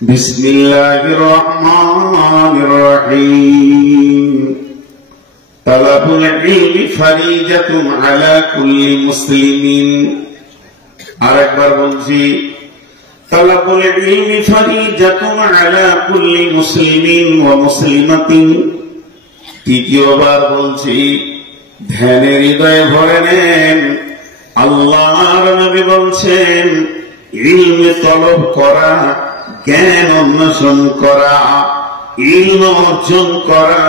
بسم الله الرحمن الرحيم طلب العلم فريضة على كل مسلم আরেকবার বলছি طلب العلم فريضة على كل مسلم ومسلمة তৃতীয়বার বলছি ধ্যানের হৃদয়ে ভরে নেন আল্লাহর নবী বলছেন ইলম তলব করা জ্ঞান অন্বেষণ করা ইলম অর্জন করা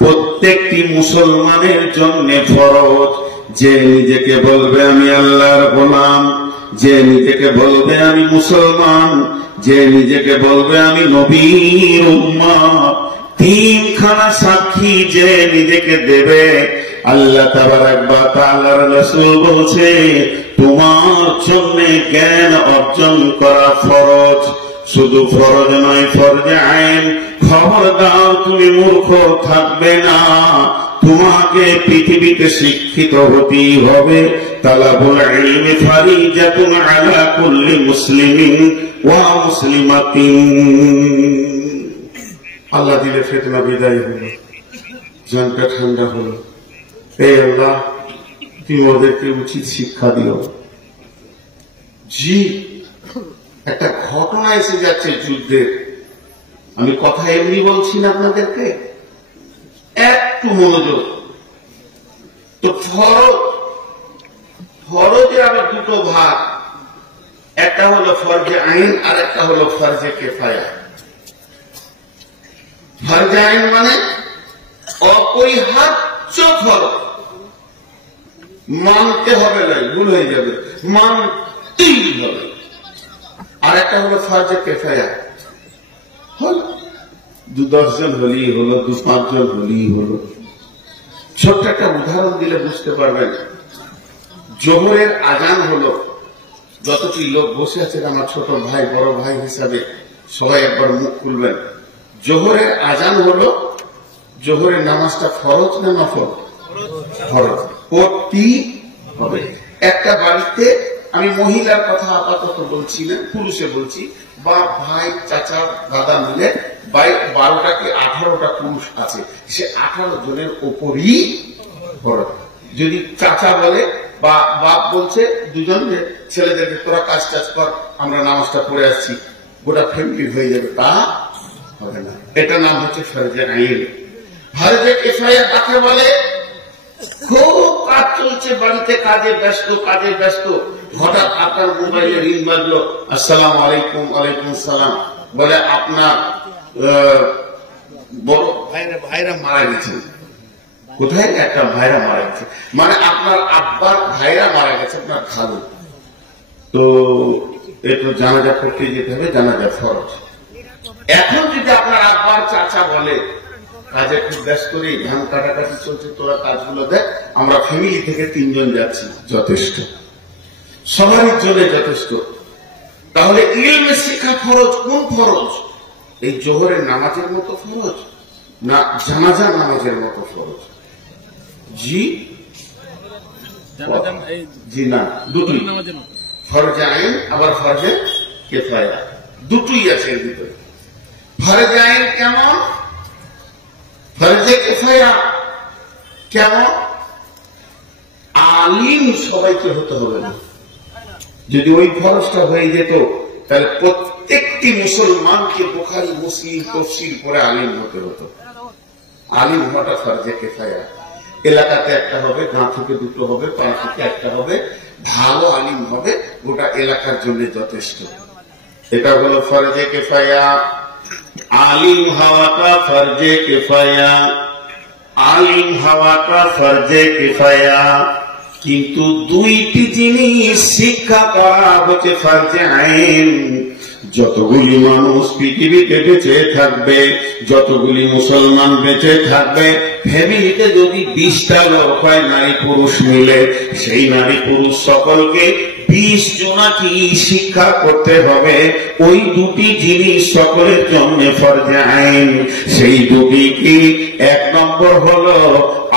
প্রত্যেকটি মুসলমানের জন্য ফরজ। যে নিজেকে বলবে আমি আল্লাহর গোলাম, যে নিজেকে বলবে আমি মুসলমান, যে নিজেকে বলবে আমি নবীর উম্মত, তিনখানা সাক্ষী যে নিজেকে দেবে আল্লাহ তাবারক ওয়া তাআলার রাসূল বলছে তোমার জন্য জ্ঞান অর্জন করা ফরজ। শুধু ফরজ নয়, ফরজে আইন। খবরদার তুমি মূর্খ থাকবে না, তোমাকে পৃথিবীতে শিক্ষিত হতেই হবে। তালাবুল ইলমি ফারিজাতুন আলা কুল্লি মুসলিমিন ওয়া মুসলিমাতিন। আল্লাহ দিলে ফিতনা বিদায় হলো, জানটা ঠান্ডা হলো। এই আল্লাহ তুমি ওদেরকে উচিত শিক্ষা দিও। জি, একটা ঘটনা এসে যাচ্ছে যুদ্ধের। আমি কথা এমনি বলছি না আপনাদেরকে, একটু মনোযোগ। তো ফরজে আবার দুটো ভাগ, একটা হলো ফরজে আইন আর একটা হলো ফরজে কিফায়া। ফরজে আইন মানে অপরিহার্য ফরজ, মানতে হবে না, ভুল হয়ে যাবে, মানতেই হবে। আর একটা হলো ফরজে কিফায়া, হল 2-10 জন হলেই হলো, 2-5 জন হলেই হলো। ছোট্ট একটা উদাহরণ দিলে বুঝতে পারবেন। জোহরের আজান হলো, যতটি লোক বসে আছেন আমার ছোট ভাই বড় ভাই হিসাবে সবাই একবার মুখ খুলবেন। জোহরের আজান হলো, জোহরের নামাজটা ফরজ না নফল? ফরজ, পড়তেই হবে। একটা বাড়িতে, আমি মহিলার কথা আপাতত বলছি না, পুরুষে বলছি, বা ভাই চাচা দাদা মিলে 12টা কি 18টা পুরুষ আছে, সে 18 জনের উপরই ফরজ। যদি চাচা বলে বা বাপ বলছে দুজন ছেলেদেরকে তোরা কাজ টাজ কর, আমরা নামাজটা পড়ে আসছি, গোটা ফ্যামিলি হয়ে যাবে, তা হবে না। এটা নাম হচ্ছে ফরজে আইন। ফরজে কিফায়া কাকে বলে? খুব কাজ চলছে বাড়িতে, কাজে ব্যস্ত, হঠাৎ আপনার মোবাইলে রিং বাজলো, আসসালামু আলাইকুম। ওয়ালাইকুম সালাম। বলে আপনার বড় ভাইরা মারা গেছে। কোথায়? একটা ভাইরা মারা গেছে, মানে আপনার আব্বার ভাইরা মারা গেছে, আপনার খালু। তো একটু জানাজা করতে যেতে হবে, জানাজা ফরজ। এখন যদি আপনার আব্বার চাচা বলে কাজে খুব ব্যস্ত রে, ধান কাটাকাটি চলছে, তোরা কাজগুলো দেখ, আমরা ফ্যামিলি থেকে 3 জন যাচ্ছি, যথেষ্ট, সবারই জন্য যথেষ্ট। তাহলে ইলমে শিক্ষা ফরজ। কোন ফরজ? এই জোহরের নামাজের মতো ফরজ না জানাজার নামাজের মতো ফরজ? জি না, দুটোই। ফরজে আইন আবার ফরজে কিফায়া, দুটোই আছে এর ভিতরে। ফরজে আইন কেমন, ফরজে কিফায়া কেমন? আলিম সবাইকে হতে হবে না। যদি ওই ফরজটা হয়ে যেত তাহলে প্রত্যেকটি মুসলমানকে বুখারী মুসলিম তাফসীর করে আলিম হতে হতো। আলিম হওয়াটা ফরজে কিফায়া। এলাকাতে একটা হবে, গাঁ থেকে 2টো হবে, পাড়া থেকে একটা হবে, ভালো আলিম হবে, গোটা এলাকার জন্য যথেষ্ট। এটা হলো ফরজে কিফায়া। আলিম হওয়াটা ফরজে কিফায়া, আলিম হওয়াটা ফরজে কিফায়া। কিন্তু 2টি জিনিস শিক্ষা করা হচ্ছে ফরজে আইন। যতগুলি মানুষ পৃথিবীতে বেঁচে থাকবে, যতগুলি মুসলমান বেঁচে থাকবে, ফ্যামিলিতে যদি 20টা লোক হয় নারী পুরুষ মিলে, সেই নারী পুরুষ সকলকে 20 জনাকে শিক্ষা করতে হবে। ওই 2টি জিনিস সকলের জন্য ফরজে আইন। সেই 2টি কি? 1 নম্বর হলো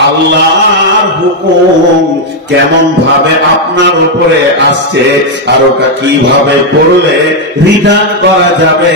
আল্লাহর হুকুম কেমন ভাবে আপনার উপরে আসছে আর ওটা কিভাবে পড়লে রিটার্ন করা যাবে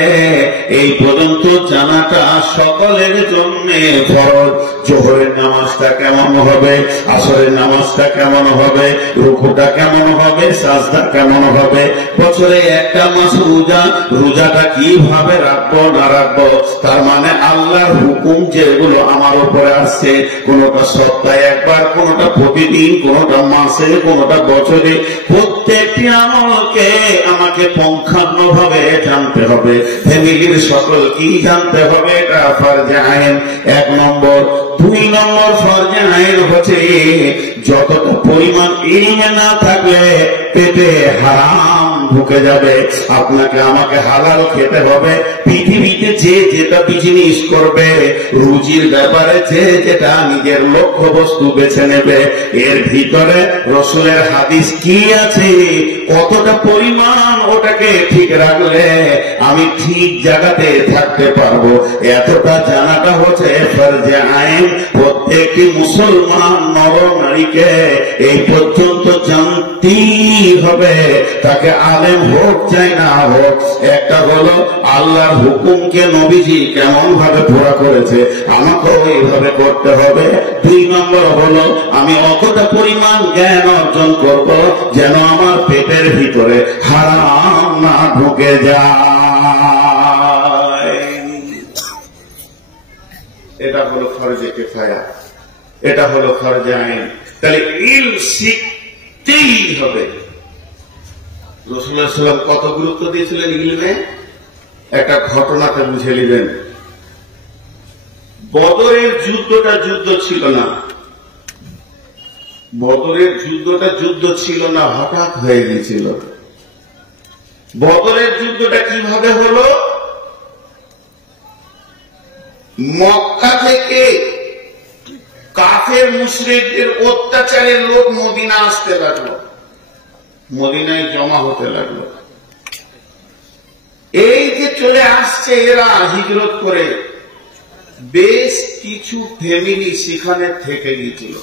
এই পর্যন্ত জানাটা সকলের জন্য ফরজ। জোহরের নামাজটা কেমন হবে, আসরের নামাজটা কেমন হবে, রুকুটা কেমন হবে, সাজদা কেমন হবে, বছরে একটা মাস রোজা, রোজাটা কিভাবে রাখবো না রাখবো, তার মানে আল্লাহর হুকুম যেগুলো আমার উপরে আসছে, কোনটা সপ্তাহে একবার, কোনটা প্রতিদিন, কোনটা মাসে, কোনটা বছরে, প্রত্যেকটি আমলকে আমাকে পুঙ্খানুভাবে জানতে হবে। ফ্যামিলির সকল কি জানতে হবে, এটা ফরজে আইন 1 নম্বর। 2 নম্বর ফরজে আইন হচ্ছে যতটা পরিমাণ ইলম না থাকলে পেটে হারাম ঢুকে যাবে। আপনাকে আমাকে হালাল খেতে হবে। পৃথিবীতে যে যেটা বিজনেস করবে, রুজির ব্যাপারে যে যেটা নিজের লক্ষ্য বস্তু বেছে নেবে, এর ভিতরে রসুলের হাদিস কি আছে, কতটা পরিমাণ ওটাকে ঠিক রাখলে আমি ঠিক জায়গাতে থাকতে পারবো, এতটা জানাটা হচ্ছে ফরজে আইন। প্রত্যেকটি মুসলমান নর নারীকে এই পর্যন্ত জানতেই হবে, তাকে আলেম হোক চাই না হোক। একটা হলো আল্লাহর হুকুমকে নবীজি কেমন ভাবে পুরা করেছে, আমাকেও এইভাবে করতে হবে। 2 নম্বর হলো আমি অতটা পরিমাণ জ্ঞান অর্জন করব যেন আমার পেটের ভিতরে হারাম না ঢুকে যায়। এটা হলো ফরজে কিফায়া, এটা হলো ফরজে আইন। তাহলে ইলম শিখতেই হবে। রাসূলুল্লাহ সাল্লাল্লাহু আলাইহি ওয়াসাল্লাম কত গুরুত্ব দিয়েছিলেন ইলমে, একটা ঘটনাতে বুঝে নিবেন। বদরের যুদ্ধটা যুদ্ধ ছিল না, বদরের যুদ্ধটা যুদ্ধ ছিল না, হঠাৎ হয়ে গিয়েছিল। বদরের যুদ্ধটা কিভাবে হলো, মক্কা থেকে কাফের মুশরিকদের অত্যাচারের লোক মদিনা আসতে লাগলো, মদিনায় জমা হতে লাগলো। এই যে চলে আসছে এরা হিজরত করে, বেশ কিছু ফ্যামিলি সেখানে থেকে গিয়েছিল,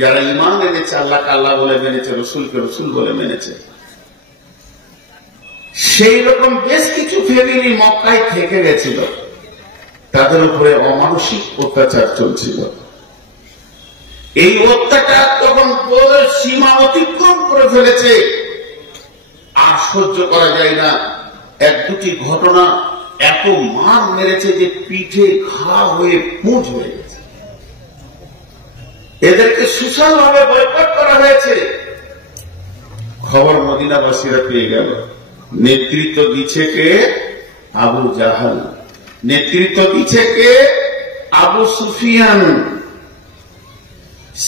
যারা ঈমান এনেছে, আল্লাহকে আল্লাহ বলে মেনেছে, রসুলকে রসুল বলে মেনেছে। সেই রকম বেশ কিছু ফ্যামিলি মক্কায় থেকে গেছিল, তাদের উপরে অমানসিক অত্যাচার চলছিল। এই অত্যাচার তখন সীমা অতিক্রম করে ফেলেছে, আর সহ্য করা যায় না। 1-2টি ঘটনা এত মার মেরেছে যে পিঠে ঘা হয়ে পুঁজ হয়ে গেছে। এদেরকে সুশাল ভাবে বয়কট করা হয়েছে। খবর মদিনাবাসীরা পেয়ে গেল। নেতৃত্ব দিচ্ছে কে? আবু জাহাল। নেতৃত্ব দিচ্ছে কে? আবু সুফিয়ান।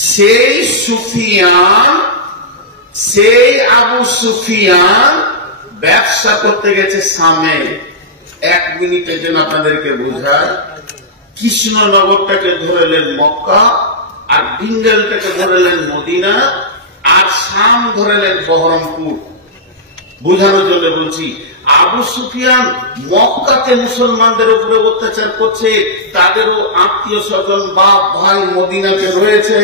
সেই সুফিয়ান, সেই আবু সুফিয়ান ব্যবসা করতে গেছে শামে। 1 মিনিটের জন্য আপনাদেরকে বোঝায়, কৃষ্ণনগরটাকে ধরেলেন মক্কা, আর ডিঙ্গেলটাকে ধরেলেন মদিনা, আর শাম ধরেলেন বহরমপুর। বোঝানোর জন্য বলছি, আবু সুফিয়ান মক্কাতে মুসলমানদের উপরে অত্যাচার করছে, তাদেরও আত্মীয় স্বজন বাপ ভাই মদিনাতে রয়েছে।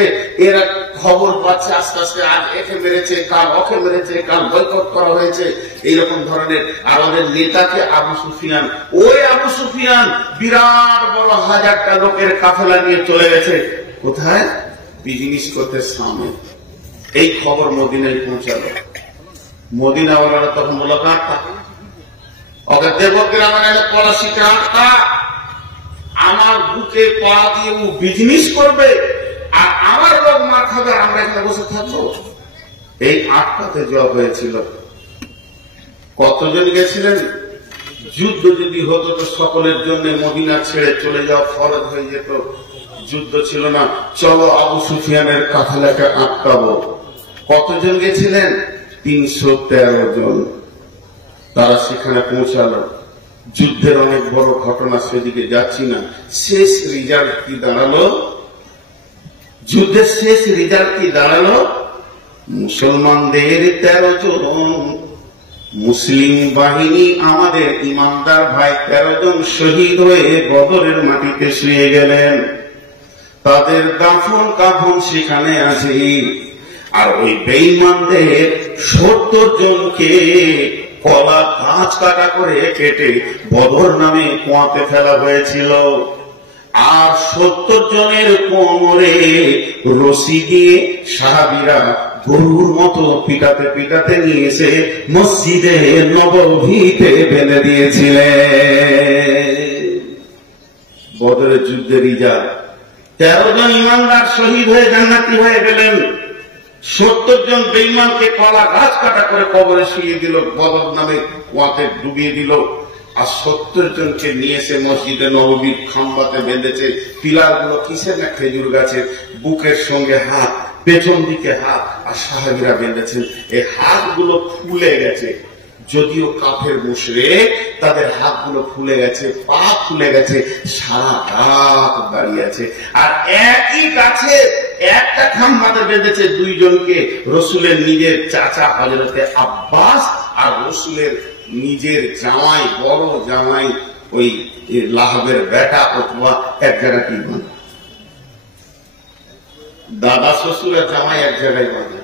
এরা খবর পাচ্ছে আস্তে আস্তে, আজ একে মেরেছে, কাল ওকে মেরেছে, কাল বয়কট করা হয়েছে, এইরকম ধরনের। আর ওদের নেতাকে আবু সুফিয়ান, ওই আবু সুফিয়ান বিরাট বড় 1000টা লোকের কাফেলা নিয়ে চলে গেছে কোথায়? বিজনেস করতে সামনে। এই খবর মদিনায় পৌঁছালো। মদিনাওয়ালারা তখন বলল, কাটা ওকে দেবগ্রামে পলাশিতে আটকা, আমার বুকে পা দিয়ে ও বিজনেস করবে আর আমার লোক মার খাবে, আমরা এখানে বসে থাকবো। এই আটকাতে জব হয়েছিল। কতজন গেছিলেন? যুদ্ধ যদি হতো তো সকলের জন্য মদিনা ছেড়ে চলে যাওয়া ফরজ হয়ে যেত। যুদ্ধ ছিল না, চলো আবু সুফিয়ানের কাফেলাকে আটকাবো। কতজন গেছিলেন? 313 জন। তারা সেখানে পৌঁছালো। যুদ্ধের অনেক বড় ঘটনা, সেদিকে যাচ্ছি না। শেষ রেজাল্ট কি দাঁড়ালো? যুদ্ধের শেষ রেজাল্ট কি দাঁড়ালো? মুসলমানদের 13 জন, মুসলিম বাহিনী আমাদের ইমানদার ভাই 13 জন শহীদ হয়ে বদরের মাটিতে শুয়ে গেলেন। তাদের দাফন কাফন সেখানে আছে। আর ওই বেঈমানদের 70 জনকে কলা গাছ কাটা করে কেটে বদর নামে কুয়াতে ফেলা হয়েছিল। আর 70 জনের কোমরে রশি দিয়ে সাহাবীরা গরুর মতো পিটাতে পিটাতে নিয়ে এসে মসজিদে নববীতে বেঁধে দিয়েছিলেন। বদরের যুদ্ধের রিজাল্ট 13 জন ইমানদার শহীদ হয়ে জান্নাতি হয়ে গেলেন। 70 জন বেঈমানকে কলা গাছ কাটা করে কবরে শুইয়ে দিল, বদর নামে কুয়াতে ডুবিয়ে দিল। আর 70 জনকে নিয়ে এসে মসজিদে নববীর খাম্বাতে বেঁধেছে। পিলার গুলো কিসের না, খেজুর গাছের। বুকের সঙ্গে হাত, পেছন দিকে হাত, আর সাহাবীরা বেঁধেছেন। এই হাতগুলো ফুলে গেছে, যদিও কাফের মুশরিক, তাদের হাতগুলো ফুলে গেছে, পা ফুলে গেছে, সারা রাত দাঁড়িয়ে আছে। আর একই গাছে একটা খাম্বাতে বেঁধেছে 2 জনকে, রসুলের নিজের চাচা হযরতে আব্বাস আর রসুলের নিজের জামাই, বড় জামাই ওই লাহাবের বেটা, অথবা এক জায়গায় কি বাঁধে, দাদা শ্বশুরের জামাই এক জায়গায় বাঁধে।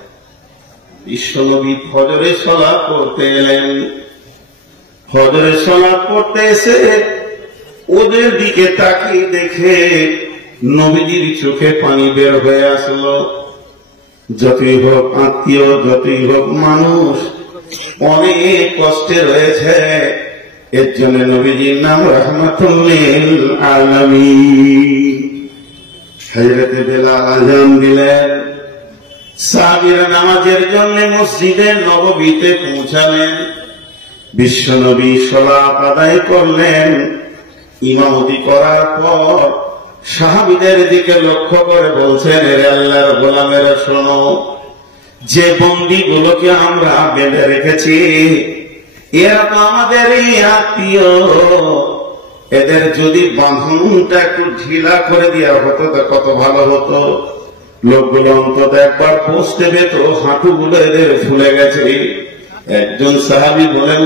বিশ্বনবী ফজরের সালাত পড়তে এলেন। ফজরের সালাত পড়তে এসে ওদের দিকে তাকিয়ে দেখে নবীজির চোখে পানি বের হয়ে আসলো। যতই হোক আত্মীয়, যতই হোক মানুষ, অনেক কষ্টে রয়েছে। এর জন্য নবীজির নাম রাহমাতুল লিল আলামিন। হযরতে বেলাল আযান দিলেন। সাহাবীরা নামাজের জন্য মসজিদে নববীতে পৌঁছালেন। বিশ্বনবী সালাত আদায় করলেন। ইমামতি করার পর সাহাবীদের দিকে লক্ষ্য করে বলছেন, হে আল্লাহর গোলামেরা শোনো, যে বন্দীগুলোকে আমরা বেঁধে রেখেছি এরা তো আমাদের আত্মীয়। এদের যদি বাঁধনটা একটু ঢিলা করে দেওয়া হতো তা কত ভালো হতো। লোকগুলো অন্তত একবার বসতে পেত, হাঁটুগুলো এদের ফুলে গেছে। একজন সাহাবী বলেন,